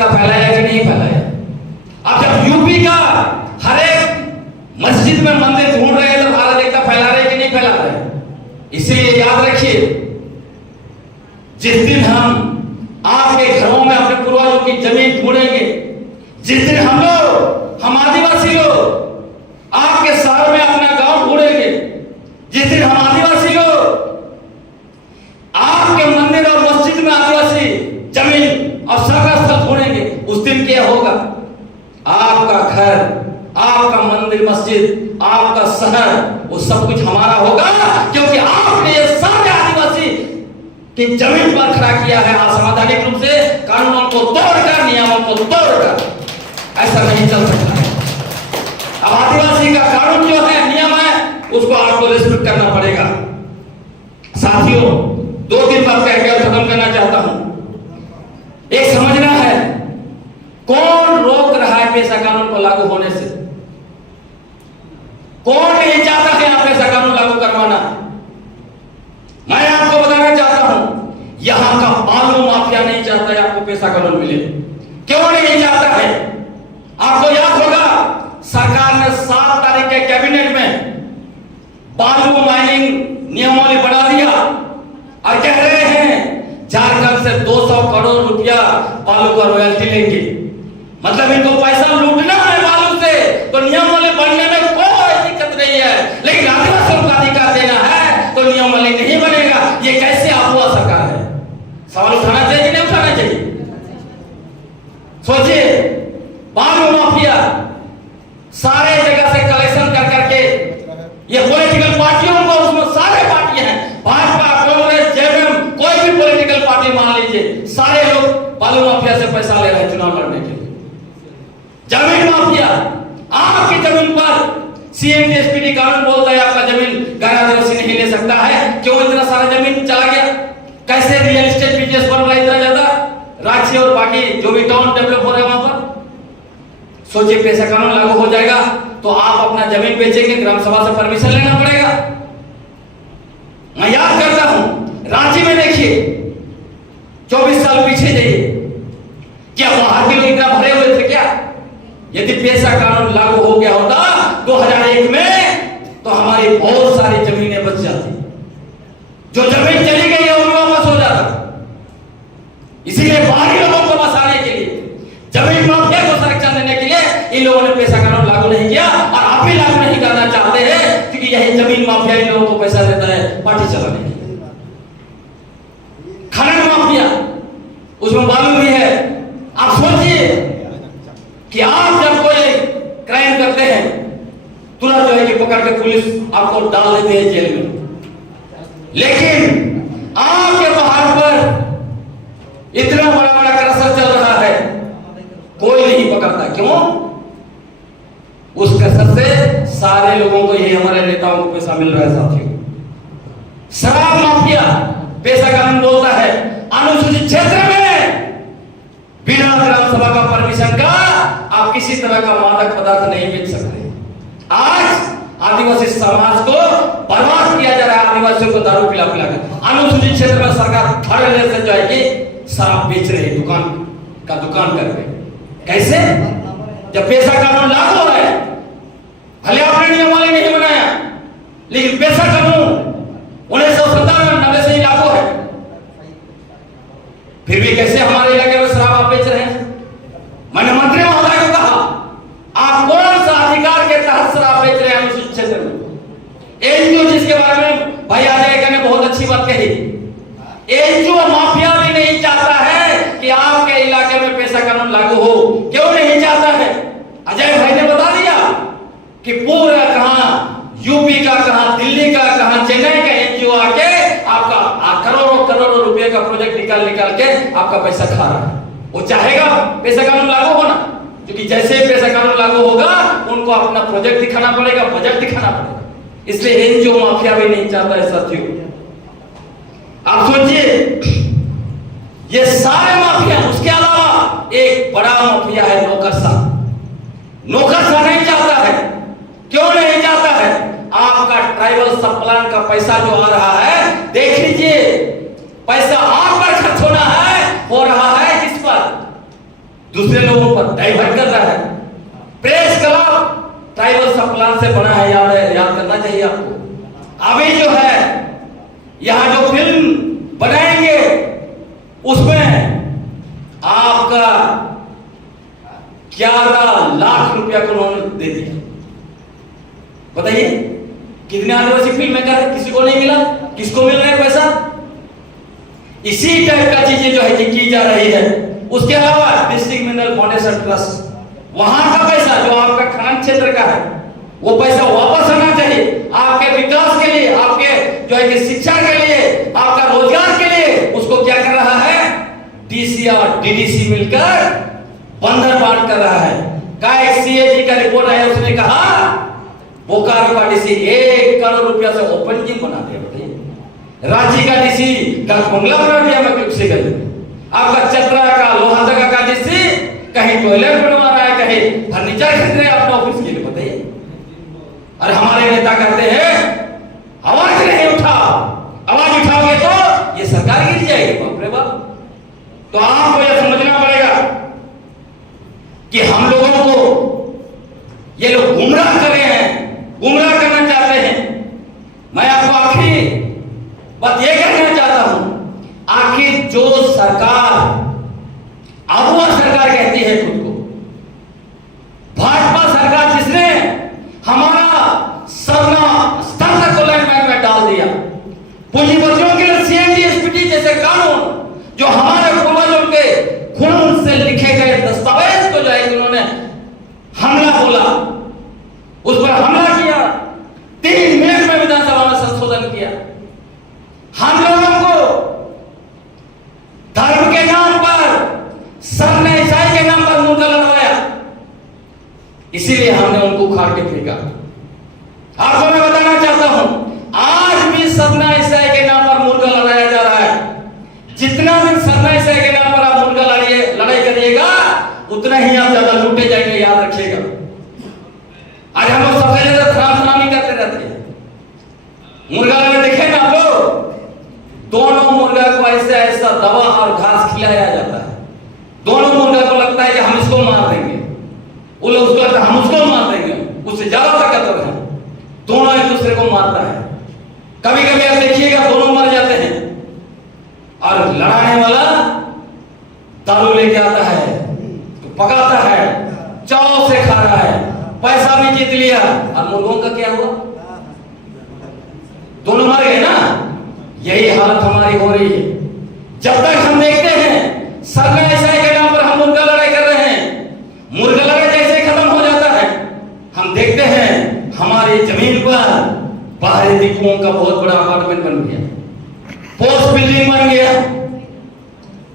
अराजकता फैलाया कि नहीं फैलाया? अब जब यूपी का हर एक मस्जिद में मंदिर ढूंढ रहे हैं तो अराजकता फैला रहे कि नहीं फैला रहे? इसलिए याद रखिए, जिस दिन हम आपके घरों में अपने पूर्वजों की जमीन ढूंढेंगे, जिस दिन हम आदिवासी लोग आपके शहर में अपना गांव ढूंढेंगे, जिस दिन हम आदिवासी लोग आपके मंदिर और मस्जिद में आदिवासी जमीन और सगा स्थल ढूंढेंगे, उस दिन क्या होगा? आपका घर, आपका मंदिर मस्जिद, आपका शहर, वो सब कुछ हमारा होगा, क्योंकि आपने ये सारे आदिवासी की जमीन पर खड़ा किया है असंवैधानिक रूप से, कानूनों को तोड़कर, नियमों को तोड़कर। ऐसा नहीं चल सकता है। अब आदिवासी का कानून जो है, नियम है, उसको आपको रिस्पेक्ट करना पड़ेगा। साथियों, 2-3 बात कहकर खत्म करना चाहता हूं। एक समझना है, कौन रोक रहा है पेशा कानून को लागू होने से? कौन नहीं चाहता है आप पेशा कानून लागू करवाना? मैं आपको बताना चाहता हूं, यहां का बालू माफिया नहीं चाहता है आपको पेशा कानून मिले। क्यों नहीं चाहता है? आपको याद होगा, सरकार ने 7 तारीख के कैबिनेट में बालू माइनिंग नियमावली बढ़ा दिया और कह रहे हैं झारखंड से 200 करोड़ रुपया बालू का रॉयल्टी लेंगे। मतलब इनको पैसा लूटना है बालू से, तो नियमावली बढ़ने में कोई दिक्कत नहीं है, लेकिन आदिवासियों का अधिकार देना है तो नियमावली नहीं बनेगा। ये कैसे अफवाह सरकार है? सवाल उठाना चाहिए कि नहीं उठाना चाहिए? सोचिए, बालू माफिया सारे जगह से कलेक्शन कर करके, ये पॉलिटिकल पार्टियों को, उसमें सारे पार्टियां हैं, भाजपा, कांग्रेस, जेएमएम, कोई भी पॉलिटिकल पार्टी मान लीजिए, सारे लोग बालू माफिया से पैसा ले रहे हैं चुनाव लड़ने के लिए। जमीन माफिया, आपकी जमीन पर सीएमडीएसपीडी कानून बोलता है आपका जमीन गैर आदिवासी नहीं ले सकता है। क्यों इतना सारा जमीन चला गया? कैसे रियल एस्टेट बिजनेस पर मिला इतना ज्यादा? रांची और बाकी जो भी टाउन डेवलप हो रहा है वहां पर, सोचिए पेशा कानून लागू हो जाएगा तो आप अपना जमीन बेचेंगे, ग्राम सभा से परमिशन लेना पड़ेगा। मैं याद करता हूं, रांची में देखिए, 24 साल पीछे जाइए, क्या बाहर के लोग इतना भरे हुए थे क्या? यदि पेशा कानून लागू हो गया होता 2001 में, तो हमारी बहुत सारी जमीनें बच जाती। जो जमीन चली गई है वो वापस हो जाता। इसीलिए बाहरी लोगों को बसाने के लिए, जमीन माफिया को संरक्षण देने के लिए इन लोगों ने पेशा कानून लागू नहीं किया, और आप भी लागू नहीं करना चाहते हैं, क्योंकि यही जमीन माफिया इन लोगों को पैसा देता है पार्टी चलाने के लिए। खनन माफिया, उसमें बालू भी है। आप सोचिए कि आप जब कोई क्राइम करते हैं, तुरंत जो है कि पकड़ के पुलिस आपको डाल देते हैं जेल में, लेकिन आपके पहाड़ पर इतना बड़ा बड़ा क्रशर चल रहा है, कोई नहीं पकड़ता। क्यों? उस क्रशर से सारे लोगों को, ये हमारे नेताओं को पैसा मिल रहा है। साथियों, शराब माफिया, पेशा कानून बोलता है अनुसूचित क्षेत्र में बिना ग्राम सभा का परमिशन का आप किसी तरह का मादक पदार्थ नहीं बेच सकते। आज आदिवासी समाज को बर्बाद किया जा रहा है, आदिवासियों को दारू पिला पिला कर। अनुसूचित क्षेत्र में सरकार थर्ड से जो है कि शराब बेच रही है, दुकान करके। कैसे? जब पेशा कानून लागू हो रहा है, भले आपने नियमावली नहीं बनाया, लेकिन पेशा कानून 1997 से ही लागू है, फिर भी कैसे हमारे इलाके में शराब आप बेच रहे हैं? मैंने मंत्री महोदय को कहा, आप कौन सा अधिकार के तहत शराब बेच रहे हैं अनुसूचित क्षेत्र में? एनजीओ, जिसके बारे में भाई आजय ने बहुत अच्छी बात कही, एनजीओ माफिया भी नहीं चाहता है कि आपके इलाके में पेशा कानून लागू हो। क्यों नहीं चाहता है? अजय भाई ने बता दिया कि पूरा कहां यूपी का, कहां दिल्ली का, कहां चेन्नई का एनजीओ आके आपका करोड़ों करोड़ों रुपए का प्रोजेक्ट निकाल के आपका पैसा खा रहा है। वो चाहेगा पेशा कानून लागू होना, क्योंकि जैसे ही पेशा कानून लागू होगा उनको अपना प्रोजेक्ट दिखाना पड़ेगा, बजट दिखाना पड़ेगा। इसलिए एनजीओ माफिया भी नहीं चाहता है। साथियों, आप सोचिए, ये सारे माफिया, उसके अलावा एक बड़ा माफिया है नौकरशाह। नौकरशाह नहीं चाहता है। क्यों नहीं चाहता है? आपका ट्राइबल सब प्लान का पैसा जो आ रहा है, देख लीजिए, पैसा आप पर खर्च होना है, हो रहा है किस पर? दूसरे लोगों पर डाइवर्ट कर रहा है। प्रेस क्लब ट्राइबल सब प्लान से बना है, याद करना चाहिए आपको। अभी जो है यहां जो फिल्म बनाएंगे उसमें आपका 11 लाख रुपया को उन्होंने दे दिया। बताइए कितने आदिवासी फिल्म मेकर है, किसी को नहीं मिला, किसको मिल रहा है पैसा? इसी टाइप का चीजें जो है कि की जा रही है। उसके अलावा डिस्ट्रिक्ट मिनरल फाउंडेशन ट्रस्ट, वहां का पैसा जो आपका खनन क्षेत्र का है वो पैसा वापस आना चाहिए आपके विकास के लिए, आपके जो है कि शिक्षा के लिए, आपका रोजगार के लिए। उसको क्या कर रहा है? डीसी और डीडीसी मिलकर बंदर बांट कर रहा है। का एक सीएजी का रिपोर्ट आया, उसने कहा बोकारो का डीसी 1 करोड़ रुपया से ओपन जिम बना दिया। बताइए रांची का डीसी का बंगला बना दिया मैं से गली। आपका चतरा का लोहरदगा का डीसी कहीं टॉयलेट बनवा रहा है, कहीं फर्नीचर खरीद रहे हैं अपने ऑफिस के लिए। बताइए और हमारे नेता कहते हैं आवाज नहीं उठाओ, आवाज उठाओगे तो ये सरकार गिर जाएगी। बाप रे बाप। तो आपको यह समझना पड़ेगा कि हम लोगों को ये लोग गुमराह कर रहे हैं, गुमराह करना चाहते हैं। मैं आपको आखिरी बात यह कहना चाहता हूं, आखिर जो सरकार अगुआ सरकार कहती है खुद को, भाजपा सरकार जिसने हमारा सरना को लैंडमाइन में डाल दिया, पूंजीपतियों के लिए सीएनजी एसपीटी जैसे कानून जो हमारे पूर्वजों के खून से लिखे गए दस्तावेज को जो है उन्होंने हमला बोला, उस पर हमला किया, 3 मिनट में विधानसभा में संशोधन किया। हम लोगों को धर्म के नाम पर, सरना ईसाई के नाम पर मुद्दा लड़वाया, इसीलिए हमने उनको उखाड़ के फेंका। आपको मैं बताना चाहता हूं आज भी सरना ईसाई के नाम पर मुर्गा लड़ाया जा रहा है। जितना दिन सरना ईसाई के नाम पर आप मुर्गा लड़ाई करिएगा उतना ही आप ज्यादा लूटे जाएंगे, याद रखिएगा। आज हम लोग सबसे ज्यादा खराब करते रहते हैं। मुर्गा में देखे ना आप लोग, दोनों मुर्गा को ऐसे ऐसा दवा और घास खिलाया जाता है। दोनों मुर्गा को लगता है कि हम इसको मार देंगे, वो लोग उसको लगता है हम उसको मार देंगे, उससे ज्यादा ताकतवर है। दोनों एक दूसरे को मारता है। कभी कभी आप देखिएगा दोनों मर जाते हैं और लड़ाने वाला दारू लेके आता है, तो पकाता है, चाव से खा रहा है, पैसा भी जीत लिया। और मुर्गों का क्या हुआ? दोनों मर गए ना। यही हालत हमारी हो रही है। जब तक हम देखते हैं सरना ईसाई के नाम पर हम मुर्गा लड़ाई कर रहे हैं, मुर्गा लड़ाई जैसे खत्म हो जाता है, हम देखते हैं हमारी जमीन पर बाहरी दिकुओं का बहुत बड़ा अपार्टमेंट बन गया, पोस्ट बिल्डिंग बन गया,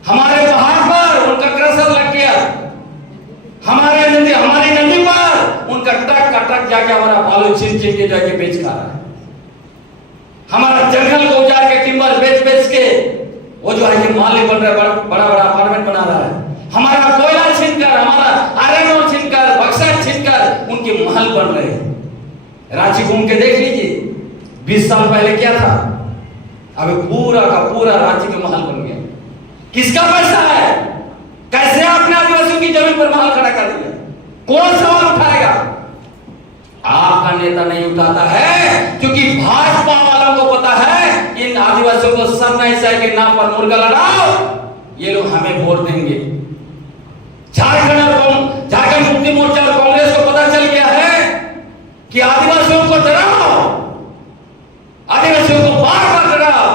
हमारे पहाड़ पर उनका क्रशर लग गया, हमारी नदी पर उनका ट्रक जाके हमारा बालू छीन के जाके बेच खा रहा है। हमारा जंगल को उजाड़ के टिम्बर बेच के वो जो है कि मालिक बन रहा है, बड़ा अपार्टमेंट बना रहा है। हमारा कोयला छीनकर, हमारा आयरन ओर छीनकर, बक्सर छीनकर उनके महल बन रहे हैं। रांची घूम के देख लीजिए, 20 साल पहले क्या था, अभी पूरा का पूरा रांची का महल बन गया। किसका पैसा है? कैसे आपने आदिवासियों की जमीन पर महल खड़ा कर दिया? कौन सवाल उठाएगा? आपका नेता नहीं उठाता है, क्योंकि भाजपा वालों को पता है इन आदिवासियों को सरना ईसाई के नाम पर मुर्गा लड़ाओ, ये लोग हमें वोट देंगे। झारखंड मुक्ति मोर्चा और कांग्रेस को पता चल गया है कि आदिवासियों को डराओ, आदिवासियों को बार डराओ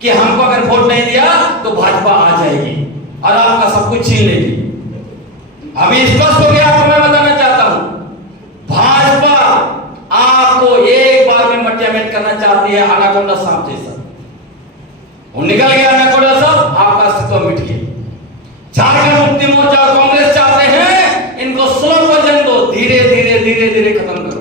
कि हमको अगर वोट नहीं दिया तो भाजपा आ जाएगी और आपका सब कुछ छीन लेगी। अभी स्पष्ट हो गया। आपको मैं बताना चाहता हूं, भाजपा आपको एक बार में मटियामेट करना चाहती है, अनाकोंडा सांप जैसा। वो निकल गया अनाकोंडा सांप, आपका अस्तित्व मिट गया। झारखंड मुक्ति मोर्चा और कांग्रेस चाहते हैं इनको स्लो वर्जन दो, धीरे धीरे खत्म करो।